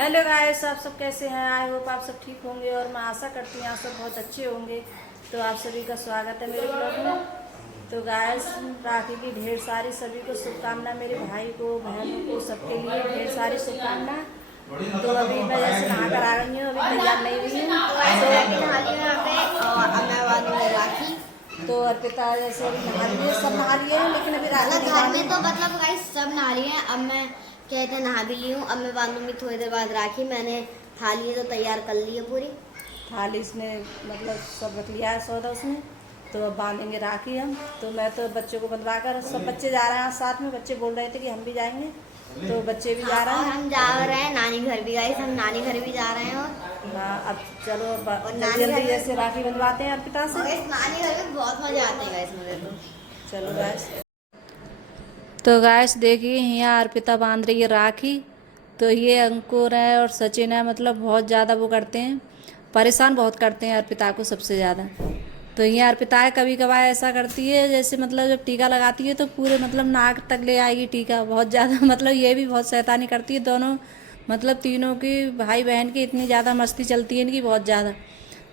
Hello guys, आप सब कैसे हैं। आई होप आप सब ठीक होंगे और मैं आशा करती हूँ आप सब बहुत अच्छे होंगे। तो आप सभी का स्वागत है मेरे ब्लॉग में। तो गाइस, राखी की ढेर सारी सभी को शुभकामना, मेरे भाई को, बहनों को, सबके लिए ढेर सारी शुभकामना। तो अभी मैं जैसे नहा कर आ गई हूँ, अभी तैयार नहीं हुई हूँ। तो मैं भी नहा ली हूँ यहाँ पे और अब मैं बांधूंगी राखी। तो अर्पिता जैसे अभी नहा लिए, सब नहा लिए हैं, लेकिन अभी राखी मतलब नहीं घर बांधी। में तो मतलब गाइस सब नहा लिए हैं। अब मैं कहते हैं नहा भी ली हूँ। अब मैं बांधूंगी थोड़ी देर बाद राखी। मैंने थाली तो तैयार कर ली है पूरी। थाली इसमें मतलब सब रख लिया है सौदा उसमें। तो अब बांधेंगे राखी हम। तो मैं तो बच्चों को बंधवा कर, सब बच्चे जा रहे हैं साथ में। बच्चे बोल रहे थे कि हम भी जाएंगे, तो बच्चे भी जा हाँ, रहे और हैं। हम जा रहे हैं नानी घर भी गाइस। हम नानी घर भी जा रहे हैं हाँ, अब चलो और जल्दी नानी घर जल्दी में जैसे राखी बंधवाते हैं अर्पिता से। नानी घर में बहुत मजा आते हैं गाइस मुझे तो। चलो गैस। तो गैस देखिए, यहाँ अर्पिता बांध रही है राखी। तो ये अंकुर है और सचिन है, मतलब बहुत ज़्यादा वो करते हैं, परेशान बहुत करते हैं अर्पिता को सबसे ज़्यादा। तो ये अर्पिता कभी कभार ऐसा करती है, जैसे मतलब जब टीका लगाती है तो पूरे मतलब नाक तक ले आएगी टीका, बहुत ज़्यादा मतलब ये भी बहुत शैतानी करती है। दोनों मतलब तीनों की, भाई बहन की इतनी ज़्यादा मस्ती चलती है इनकी, बहुत ज़्यादा।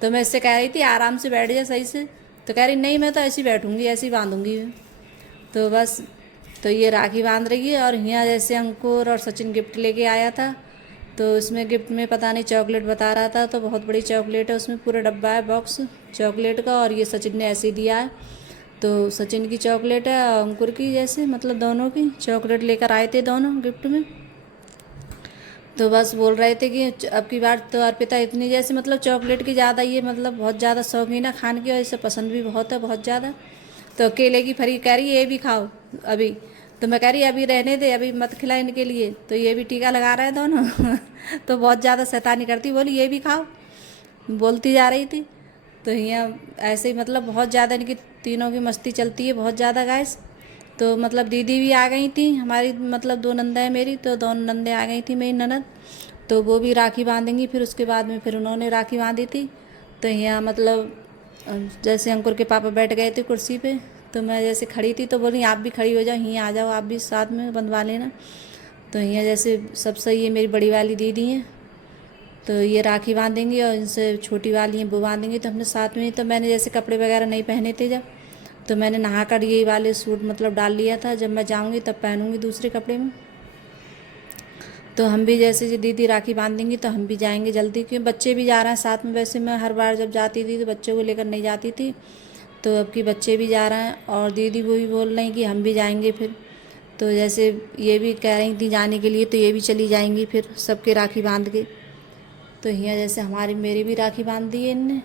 तो मैं इससे कह रही थी आराम से बैठ जाए सही से, तो कह रही नहीं मैं तो ऐसी बैठूंगी, ऐसी बांधूंगी मैं। तो बस, तो ये राखी बांध रही है। और यहाँ जैसे अंकुर और सचिन गिफ्ट लेके आया था, तो उसमें गिफ्ट में पता नहीं चॉकलेट बता रहा था, तो बहुत बड़ी चॉकलेट है, उसमें पूरा डब्बा है बॉक्स चॉकलेट का। और ये सचिन ने ऐसे ही दिया है। तो सचिन की चॉकलेट है और अंकुर की, जैसे मतलब दोनों की चॉकलेट लेकर आए थे दोनों गिफ्ट में। तो बस बोल रहे थे कि अब की बार तो अर्पिता इतनी जैसे मतलब चॉकलेट की ज़्यादा, ये मतलब बहुत ज़्यादा शौकीन है खाने की और इसे पसंद भी बहुत है, बहुत ज़्यादा। तो केले की फरी कह रही ये भी खाओ अभी। तो मैं कह रही अभी रहने दे, अभी मत खिला इनके लिए। तो ये भी टीका लगा रहे हैं दोनों तो बहुत ज़्यादा शैतानी करती, बोली ये भी खाओ, बोलती जा रही थी। तो यहाँ ऐसे ही मतलब बहुत ज़्यादा इनकी तीनों की मस्ती चलती है, बहुत ज़्यादा गैस। तो मतलब दीदी भी आ गई थी हमारी, मतलब दो नंदा मेरी, तो दोनों नंदे आ गई थी मेरी ननद। तो वो भी राखी बांधेंगी, फिर उसके बाद में फिर उन्होंने राखी बांधी थी। तो यहाँ मतलब जैसे अंकुर के पापा बैठ गए थे कुर्सी पे, तो मैं जैसे खड़ी थी तो बोली आप भी खड़ी हो जाओ, यहाँ आ जाओ आप भी साथ में बंधवा लेना। तो यहाँ जैसे सब सही है, मेरी बड़ी वाली दीदी हैं, तो ये राखी बांधेंगी और इनसे छोटी वाली हैं वो बांधेंगी। तो हमने साथ में, तो मैंने जैसे कपड़े वगैरह नहीं पहने थे जब, तो मैंने नहा कर यही वाले सूट मतलब डाल लिया था, जब मैं जाऊंगी तब पहनूंगी दूसरे कपड़े में। तो हम भी जैसे जो दीदी राखी बांधेंगी तो हम भी जाएंगे जल्दी, क्योंकि बच्चे भी जा रहे हैं साथ में। वैसे मैं हर बार जब जाती थी तो बच्चों को लेकर नहीं जाती थी, तो अब की बच्चे भी जा रहे हैं और दीदी वो भी बोल रही हैं कि हम भी जाएंगे फिर। तो जैसे ये भी कह रही थी जाने के लिए, तो ये भी चली जाएंगी फिर सबके राखी बांध के। तो यहाँ जैसे हमारी मेरी भी राखी बांध दी है इनने,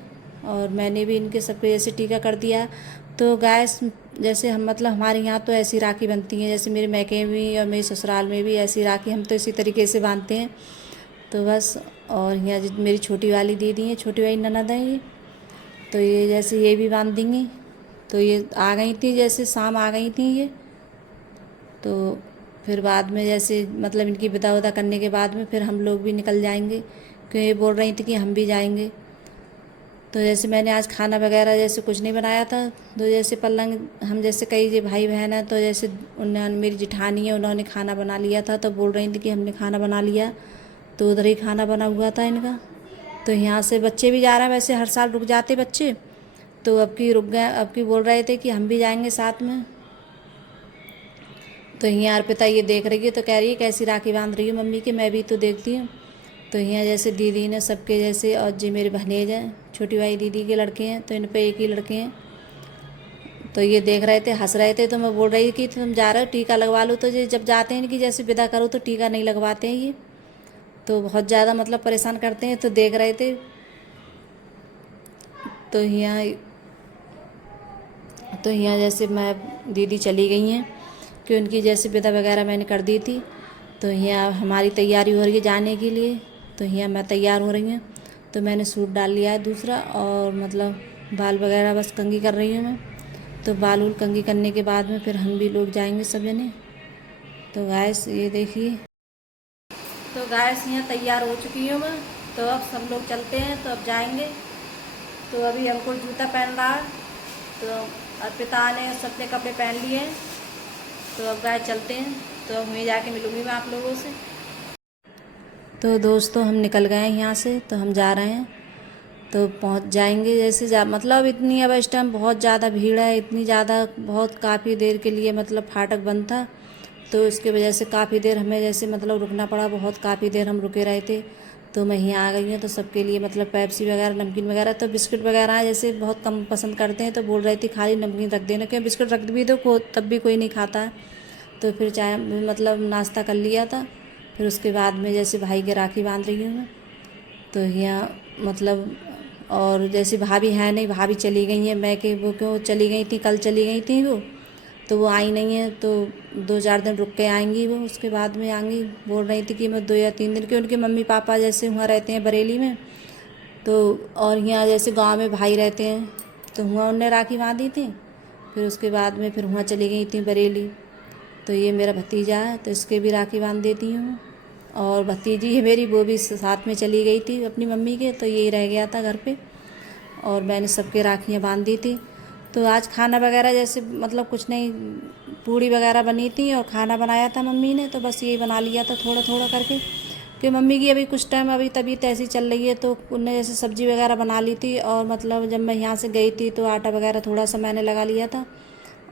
और मैंने भी इनके सबके जैसे टीका कर दिया। तो गैस जैसे हम मतलब हमारे यहाँ तो ऐसी राखी बनती हैं, जैसे मेरे मैके भी और मेरे ससुराल में भी ऐसी राखी हम तो इसी तरीके से बांधते हैं। तो बस, और यहाँ मेरी छोटी वाली दीदी हैं, छोटी वाली ननद है ये, तो ये जैसे ये भी बांध देंगी। तो ये आ गई थी, जैसे शाम आ गई थी ये। तो फिर बाद में जैसे मतलब इनकी विदा उदा करने के बाद में फिर हम लोग भी निकल जाएंगे, क्योंकि ये बोल रही थी कि हम भी जाएंगे। तो जैसे मैंने आज खाना वगैरह जैसे कुछ नहीं बनाया था, तो जैसे पलंग हम जैसे कई जो भाई बहन हैं, तो जैसे उन्होंने, मेरी जिठानी है, उन्होंने खाना बना लिया था, तो बोल रही थी कि हमने खाना बना लिया। तो उधर ही खाना बना हुआ था इनका। तो यहाँ से बच्चे भी जा रहे हैं, वैसे हर साल रुक जाते बच्चे, तो अब की रुक गए, अब की बोल रहे थे कि हम भी जाएंगे साथ में। तो यहाँ अर्पिता ये देख रही है, तो कह रही है कैसी राखी बांध रही है मम्मी की, मैं भी तो देखती हूँ। तो यहाँ जैसे दीदी ने सबके जैसे, और जो मेरे भनेज हैं, छोटी भाई दीदी के लड़के हैं, तो इन पे एक ही लड़के हैं। तो ये देख रहे थे, हंस रहे थे। तो मैं बोल रही कि तुम जा रहे हो टीका लगवा लो, तो ये जब जाते हैं इनकी जैसे विदा करो तो टीका नहीं लगवाते हैं ये, तो बहुत ज़्यादा मतलब परेशान करते हैं। तो देख रहे थे। तो यहाँ जैसे मैं दीदी चली गई हैं, कि उनकी जैसे विदा वगैरह मैंने कर दी थी। तो यहाँ हमारी तैयारी हो रही है जाने के लिए। तो यहाँ मैं तैयार हो रही हूँ, तो मैंने सूट डाल लिया है दूसरा, और मतलब बाल वगैरह बस कंघी कर रही हूँ मैं। तो बाल उल कंघी करने के बाद में फिर हम भी लोग जाएंगे सब जने। तो गैस ये देखिए, तो गैस यहाँ तैयार हो चुकी हूँ मैं। तो अब सब लोग चलते हैं, तो अब जाएंगे। तो अभी हमको जूता पहन रहा है, तो अर्पिता ने सबने कपड़े पहन लिए हैं। तो अब गाय चलते हैं, तो अब वहीं जाके मिलूँगी मैं आप लोगों से। तो दोस्तों हम निकल गए हैं यहाँ से, तो हम जा रहे हैं, तो पहुँच जाएंगे जैसे मतलब इतनी अब इस टाइम बहुत ज़्यादा भीड़ है, इतनी ज़्यादा बहुत काफ़ी देर के लिए मतलब फाटक बंद था, तो इसके वजह से काफ़ी देर हमें जैसे मतलब रुकना पड़ा, बहुत काफ़ी देर हम रुके रहे थे। तो मैं यहाँ आ गई हूँ, तो सबके लिए मतलब पेप्सी वगैरह नमकीन वगैरह, तो बिस्किट वगैरह जैसे बहुत कम पसंद करते हैं, तो बोल रही थी खाली नमकीन रख देना, क्योंकि बिस्किट रख भी दो तब भी कोई नहीं खाता है। तो फिर चाय मतलब नाश्ता कर लिया था, फिर उसके बाद में जैसे भाई के राखी बांध रही हूँ मैं, तो यहाँ मतलब और जैसे भाभी है नहीं, भाभी चली गई हैं, मैं कि वो क्यों चली गई थी, कल चली गई थी वो, तो वो आई नहीं है, तो 2-4 दिन रुक के आएंगी वो, उसके बाद में आएंगी। बोल रही थी कि मैं 2 या 3 दिन के, उनके मम्मी पापा जैसे वहाँ रहते हैं बरेली में, तो और यहाँ जैसे गांव में भाई रहते हैं, तो वहाँ उनने राखी बांधी थी, फिर उसके बाद में फिर वहाँ चली गई थी बरेली। तो ये मेरा भतीजा है, तो इसके भी राखी बांध देती हूँ, और भतीजी है मेरी, वो भी साथ में चली गई थी अपनी मम्मी के, तो यही रह गया था घर पे, और मैंने सबके राखियाँ बांध दी थी। तो आज खाना वगैरह जैसे मतलब कुछ नहीं, पूड़ी वगैरह बनी थी और खाना बनाया था मम्मी ने, तो बस यही बना लिया था थोड़ा थोड़ा करके, कि मम्मी की अभी कुछ टाइम अभी तबीयत ऐसी चल रही है, तो उनने जैसे सब्ज़ी वगैरह बना ली थी, और मतलब जब मैं यहाँ से गई थी तो आटा वगैरह थोड़ा सा मैंने लगा लिया था।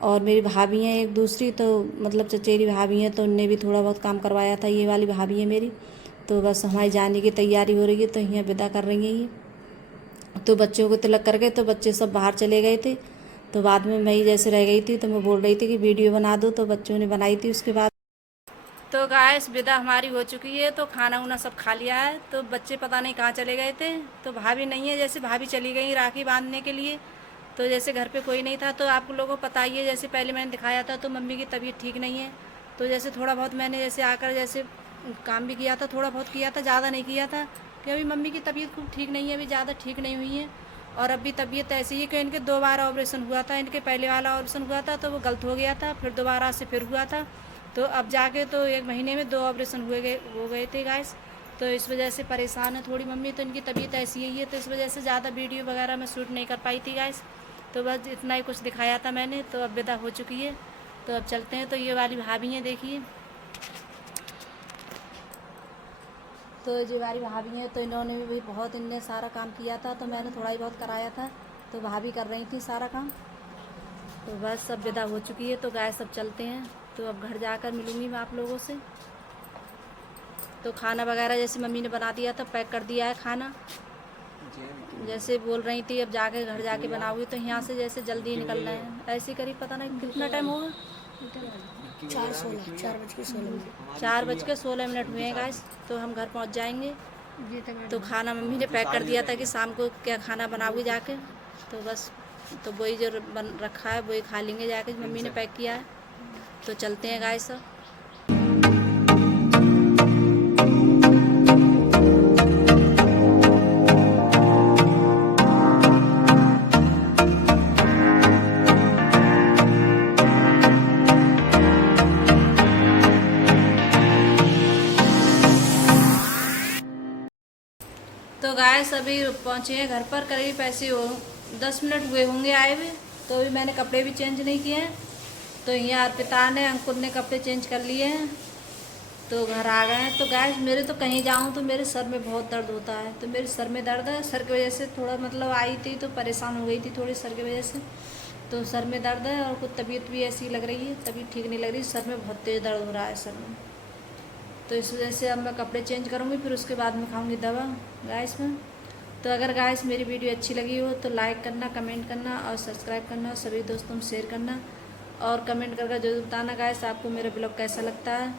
और मेरी भाभी हैं एक दूसरी, तो मतलब चचेरी भाभी हैं, तो उनने भी थोड़ा बहुत काम करवाया था, ये वाली भाभी है मेरी। तो बस हमारी जाने की तैयारी हो रही है, तो यहाँ विदा कर रही हैं ये। तो बच्चों को तिलक करके तो बच्चे सब बाहर चले गए थे, तो बाद में मैं ही जैसे रह गई थी, तो मैं बोल रही थी कि वीडियो बना दो, तो बच्चों ने बनाई थी। उसके बाद तो गाइस विदा हमारी हो चुकी है, तो खाना उना सब खा लिया है, तो बच्चे पता नहीं कहाँ चले गए थे, तो भाभी नहीं है, जैसे भाभी चली गई राखी बांधने के लिए, तो जैसे घर पे कोई नहीं था। तो आप लोगों को पता ही है, जैसे पहले मैंने दिखाया था, तो मम्मी की तबीयत ठीक नहीं है, तो जैसे थोड़ा बहुत मैंने जैसे आकर जैसे काम भी किया था, थोड़ा बहुत किया था, ज़्यादा नहीं किया था, क्योंकि मम्मी की तबीयत खूब ठीक नहीं है, अभी ज़्यादा ठीक नहीं हुई है। और अभी तबीयत ऐसी है कि इनके 2 बार ऑपरेशन हुआ था, इनके पहले वाला ऑपरेशन हुआ था तो वो गलत हो गया था, फिर दोबारा से फिर हुआ था, तो अब जाके तो 1 महीने में 2 ऑपरेशन हो गए थे गाइस। तो इस वजह से परेशान है थोड़ी मम्मी, तो इनकी तबीयत ऐसी ही है, तो इस वजह से ज़्यादा वीडियो वगैरह मैं शूट नहीं कर पाई थी गाइस। तो बस इतना ही कुछ दिखाया था मैंने, तो अब विदा हो चुकी है, तो अब चलते हैं। तो ये वाली भाभी हैं देखिए, तो ये वाली भाभी हैं, तो इन्होंने भी बहुत इनने सारा काम किया था, तो मैंने थोड़ा ही बहुत कराया था, तो भाभी कर रही थी सारा काम। तो बस सब विदा हो चुकी है, तो गाय सब चलते हैं, तो अब घर जाकर मिलूँगी मैं आप लोगों से। तो खाना वगैरह जैसे मम्मी ने बना दिया था, पैक कर दिया है खाना, जैसे बोल रही थी अब जाके घर जाके बनाऊँगी, तो यहाँ से जैसे जल्दी निकलना है, ऐसे करीब पता नहीं कितना टाइम होगा, 4:16 हुए हैं गाइस, तो हम घर पहुँच जाएंगे। तो खाना मम्मी ने पैक कर दिया था कि शाम को क्या खाना बनाऊँगी जाके, तो बस तो वही जो बन रखा है वही खा लेंगे जाके, मम्मी ने पैक किया है। तो चलते हैं गाइस सब। तो गाइस अभी पहुँचे हैं घर पर, करीब ऐसे हो 10 मिनट हुए होंगे आए हुए, तो अभी मैंने कपड़े भी चेंज नहीं किए हैं। तो यहाँ अर्पिता ने अंकुर ने कपड़े चेंज कर लिए हैं, तो घर आ गए हैं। तो गाइस मेरे तो कहीं जाऊँ तो मेरे सर में बहुत दर्द होता है, तो मेरे सर में दर्द है, सर की वजह से थोड़ा मतलब आई थी तो परेशान हो गई थी थोड़ी सर की वजह से, तो सर में दर्द है, और कुछ तबीयत भी ऐसी लग रही है, तबीयत ठीक नहीं लग रही, सर में बहुत तेज़ दर्द हो रहा है सर में। तो इस वजह से अब मैं कपड़े चेंज करूँगी, फिर उसके बाद में खाऊँगी दवा गाइस में। तो अगर गाइस मेरी वीडियो अच्छी लगी हो तो लाइक करना, कमेंट करना और सब्सक्राइब करना, और सभी दोस्तों में शेयर करना, और कमेंट करके जरूर बताना गाइस आपको मेरा ब्लॉग कैसा लगता है,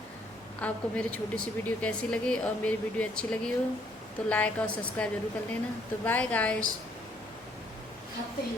आपको मेरी छोटी सी वीडियो कैसी लगी, और मेरी वीडियो अच्छी लगी हो तो लाइक और सब्सक्राइब जरूर कर लेना। तो बाय गाइस।